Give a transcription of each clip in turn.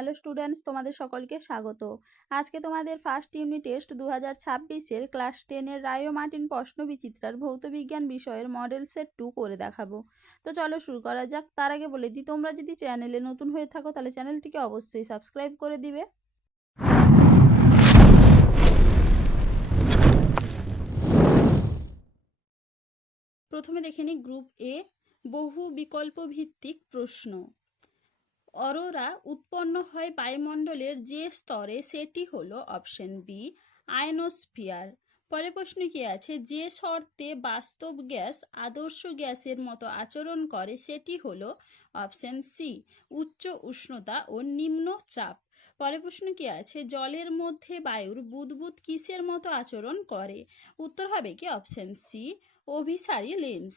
Hello students, তোমাদের সকলকে স্বাগত। আজকে তোমাদের ফার্স্ট ইউনিট টেস্ট 2026-এর ক্লাস 10-এর রায় মার্টিন প্রশ্ন বিচিত্রার ভৌতবিজ্ঞান বিষয়ের মডেল সেট 2 করে দেখাবো। তো চলো শুরু করা যাক। তার আগে বলে দিই, তোমরা যদি চ্যানেলে নতুন হয়ে থাকো তাহলে চ্যানেলটিকে অবশ্যই সাবস্ক্রাইব করে দিবে। প্রথমে দেখে নিই গ্রুপ এ, বহু বিকল্প ভিত্তিক প্রশ্ন। অরোরা উৎপন্ন হয় বায়ুমণ্ডলের যে স্তরে, সেটি হলো অপশন বি আয়নোস্ফিয়ার। পরে প্রশ্ন কি আছে, যে শর্তে বাস্তব গ্যাস আদর্শ গ্যাসের মতো আচরণ করে সেটি হলো অপশন সি উচ্চ উষ্ণতা ও নিম্ন চাপ। পরে প্রশ্ন কি আছে, জলের মধ্যে বায়ুর বুদবুদ কিসের মতো আচরণ করে? উত্তর হবে কি অপশন সি অভিসারী লেন্স।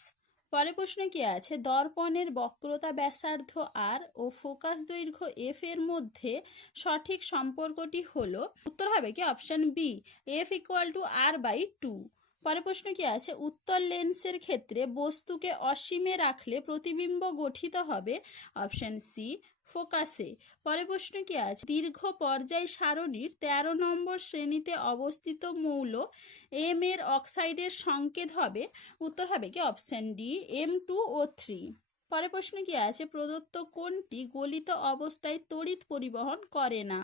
পরের প্রশ্নে কি আছে, দর্পণের বক্রতা ব্যাসার্ধ আর ও ফোকাস দৈর্ঘ্য এফ এর মধ্যে সঠিক সম্পর্কটি হলো? উত্তর হবে কি option B F equal to R by 2। পরের প্রশ্ন কি আছে, উত্তল লেন্সের ক্ষেত্রে বস্তুকে অসীমে রাখলে প্রতিবিম্ব গঠিত হবে? অপশন সি ফোকাসে। পরের প্রশ্ন কি আছে, দীর্ঘ পর্যায় সারণীর 13 নম্বর শ্রেণীতে অবস্থিত মৌল এম এর অক্সাইডের সংকেত হবে? উত্তর হবে কি অপশন ডি M2O3। পরের প্রশ্ন কি আছে, প্রদত্ত কোনটি গলিত অবস্থায় তড়িৎ পরিবহন করে না?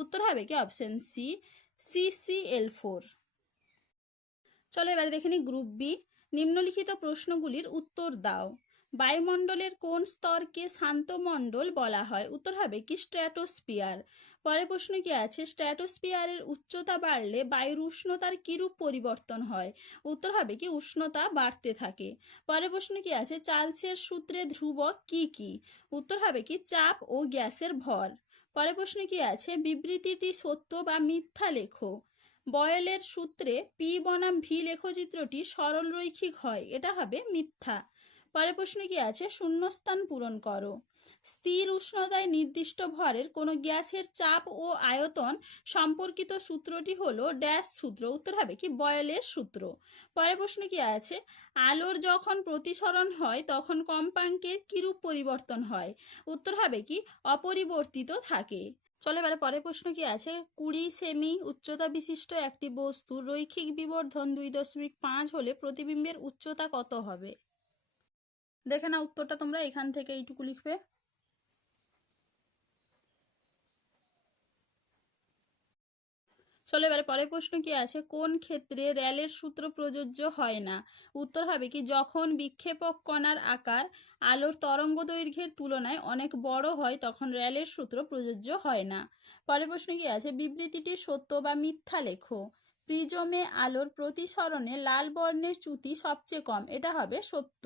উত্তর হবে কি অপশন সি CCl4। চলো এবারে দেখে নিই গ্রুপ বি, নিম্নলিখিত প্রশ্নগুলির উত্তর দাও। বায়ুমণ্ডলের কোন স্তরকে শান্ত মণ্ডল বলা হয়? উত্তর হবে কি স্ট্র্যাটোস্ফিয়ার। পরের প্রশ্ন কি আছে, স্ট্র্যাটোস্ফিয়ারের উচ্চতা বাড়লে বায়ুর উষ্ণতার কিরূপ পরিবর্তন হয়? উত্তর হবে কি উষ্ণতা বাড়তে থাকে। পরের প্রশ্ন কি আছে, চার্লসের সূত্রে ধ্রুবক কি কি? উত্তর হবে কি চাপ ও গ্যাসের ভর। পরের প্রশ্ন কি আছে, বিবৃতিটি সত্য বা মিথ্যা লেখো। বয়েলের সূত্রে পি বনাম ভি লেখচিত্রটি সরল রৈখিক হয়, এটা হবে মিথ্যা। পরের প্রশ্ন কি আছে, শূন্যস্থান পূরণ করো। স্থির উষ্ণতায় নির্দিষ্ট ভরের কোনো গ্যাসের চাপ ও আয়তন সম্পর্কিত সূত্রটি হলো ড্যাশ সূত্র। উত্তর হবে কি বয়েলের সূত্র। পরের প্রশ্ন কি আছে, আলোর যখন প্রতিসরণ হয় তখন কম্পাঙ্কের কিরূপ পরিবর্তন হয়? উত্তর হবে কি অপরিবর্তিত থাকে। চলে এবারে পরের প্রশ্ন কি আছে, 20 সেমি উচ্চতা বিশিষ্ট একটি বস্তুর রৈখিক বিবর্ধন 2.5 হলে প্রতিবিম্বের উচ্চতা কত হবে? দেখে না উত্তরটা তোমরা এখান থেকে এইটুকু লিখবে। চলো এবারে পরের প্রশ্ন কি আছে, কোন ক্ষেত্রে র্যালের সূত্র প্রযোজ্য হয় না? উত্তর হবে কি যখন বিক্ষেপক কণার আকার আলোর তরঙ্গ দৈর্ঘ্যের তুলনায় অনেক বড় হয় তখন র্যালের সূত্র প্রযোজ্য হয় না। পরের প্রশ্ন কি আছে, বিবৃতিটি সত্য বা মিথ্যা লেখো। প্রিজমে আলোর প্রতিসরণে লাল বর্ণের চ্যুতি সবচেয়ে কম, এটা হবে সত্য।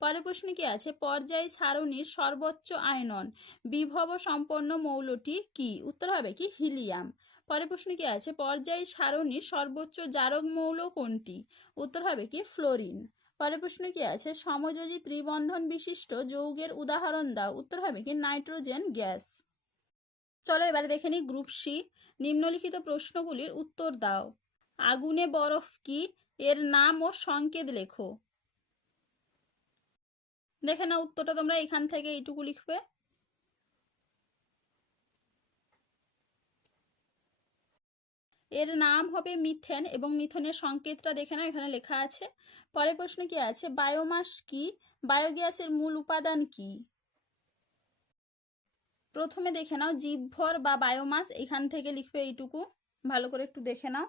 পরের প্রশ্ন কি আছে, পর্যায় সারণীর সর্বোচ্চ আয়নন বিভব সম্পন্ন মৌলটি কি? উত্তর হবে কি হিলিয়াম। পরের প্রশ্ন কি আছে, পর্যায় সারণীর সর্বোচ্চ জারক মৌল কোনটি? উত্তর হবে কি ফ্লোরিন। পরের প্রশ্ন কি আছে, সমযোজী ত্রিবন্ধন বিশিষ্ট যৌগের উদাহরণ দাও। উত্তর হবে কি নাইট্রোজেন গ্যাস। চলো এবারে দেখে নিই গ্রুপ সি, নিম্নলিখিত প্রশ্নগুলির উত্তর দাও। আগুনে বরফ কি? এর নাম ও সংকেত লেখো। দেখে না উত্তরটা তোমরা এখান থেকে এইটুকু লিখবে। এর নাম হবে মিথেন এবং মিথেনের সংকেতটা দেখে নাও, এখানে লেখা আছে। পরের প্রশ্ন কি আছে, বায়োমাস কি? বায়োগ্যাসের মূল উপাদান কি? প্রথমে দেখে নাও জীবভর বা বায়োমাস, এখান থেকে লিখবে এইটুকু, ভালো করে একটু দেখে নাও।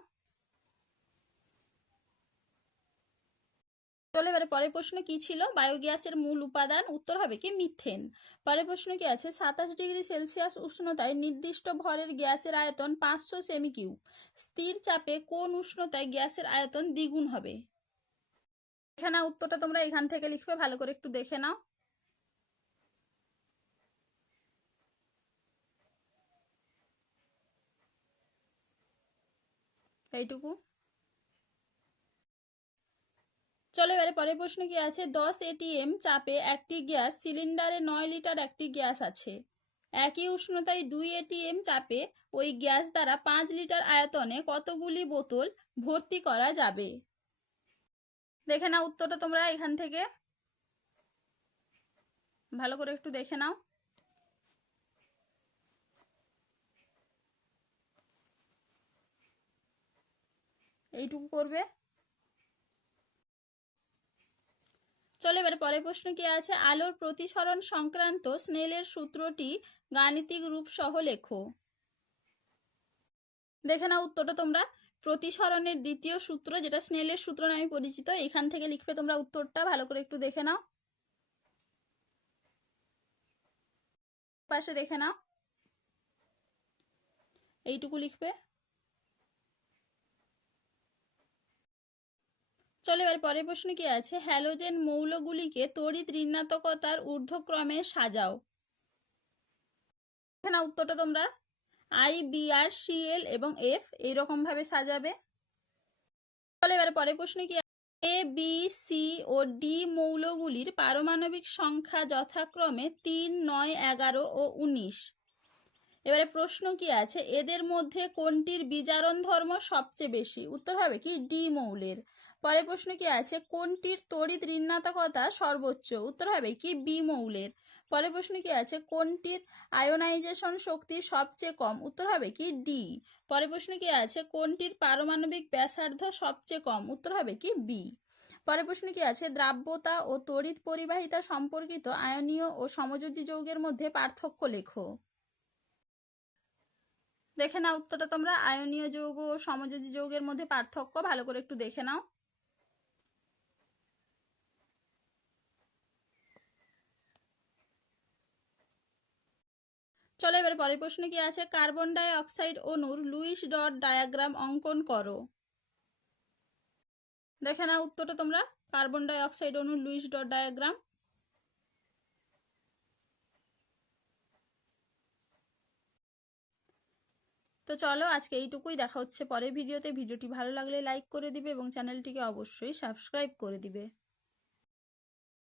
চলে এবারে পরের প্রশ্ন কি ছিল, বায়োগ্যাসের মূল উপাদান? উত্তর হবে কি মিথেন। পরের প্রশ্ন কি আছে, 27°C উষ্ণতায় নির্দিষ্ট ভরের গ্যাসের আয়তন 500 সেমি কিউব। স্থির চাপে কোন উষ্ণতায় গ্যাসের আয়তন দ্বিগুণ হবে? এখানে উত্তরটা তোমরা এখান থেকে লিখবে, ভালো করে একটু দেখে নাও। এইটুকু। চলো এবারে পরের প্রশ্ন কি আছে, 10 ATM চাপে একটি গ্যাস সিলিন্ডারে 9 লিটার একটি গ্যাস আছে। একই উষ্ণতায় 2 ATM চাপে ওই গ্যাস দ্বারা 5 লিটার আয়তনে কতগুলি বোতল ভর্তি করা যাবে? দেখে নাও উত্তরটা তোমরা এখান থেকে, ভালো করে একটু দেখে নাও। এইটুকু করবে। চলো এবার পরের প্রশ্ন কি আছে, আলোর প্রতিসরণ সংক্রান্ত স্নেলের সূত্রটি গাণিতিক রূপ সহ লেখো। দেখে নাও উত্তরটা তোমরা। প্রতিসরণের দ্বিতীয় সূত্র, যেটা স্নেলের সূত্র নামে পরিচিত, এখান থেকে লিখবে তোমরা উত্তরটা। ভালো করে একটু দেখে নাও, পাশে দেখে নাও, এইটুকু লিখবে। চলো এবার পরের প্রশ্ন কি আছে, হ্যালোজেন মৌলগুলিকে তড়িৎ ঋণাত্মকতার ঊর্ধ্বক্রমে সাজাও। দেখে নাও উত্তরটা তোমরা। আই, বি, আর, সি, এল এবং এফ এইরকম ভাবে সাজাবে। চলো এবার পরের প্রশ্ন কি, এ, বি, সি ও ডি মৌলগুলির পারমাণবিক সংখ্যা যথাক্রমে 3, 9, 11 ও 19। এবারে প্রশ্ন কি আছে, এদের মধ্যে কোনটির বিজারণ ধর্ম সবচেয়ে বেশি? উত্তর হবে কি ডি মৌলের। পরের প্রশ্ন কি আছে, কোনটির তড়িৎ ঋণাত্মকতা সর্বোচ্চ? উত্তর হবে কি বি মৌলের। পরের প্রশ্ন কি আছে, কোনটির আয়োনাইজেশন শক্তি সবচেয়ে কম? উত্তর হবে কি ডি। পরের প্রশ্ন কি আছে, কোনটির পারমাণবিক ব্যাসার্ধ সবচেয়ে কম? উত্তর হবে কি বি। পরের প্রশ্ন কি আছে, দ্রাব্যতা ও তড়িৎ পরিবাহিতা সম্পর্কিত আয়নীয় ও সমযোজী যৌগের মধ্যে পার্থক্য লেখো। দেখে নাও উত্তরটা তোমরা। আয়নীয় যৌগ ও সমযোজী যৌগের মধ্যে পার্থক্য ভালো করে একটু দেখে নাও। চলো এবার পরের প্রশ্ন কি আছে, কার্বন ডাই অক্সাইড অণুর লুইস ডট ডায়াগ্রাম অঙ্কন করো। দেখে নাও উত্তরটা তোমরা। কার্বন ডাই অক্সাইড অণুর লুইস ডট ডায়াগ্রাম। তো চলো আজকে এইটুকুই, দেখা হচ্ছে পরের ভিডিওতে। ভিডিওটি ভালো লাগলে লাইক করে দিবে এবং চ্যানেলটিকে অবশ্যই সাবস্ক্রাইব করে দিবে।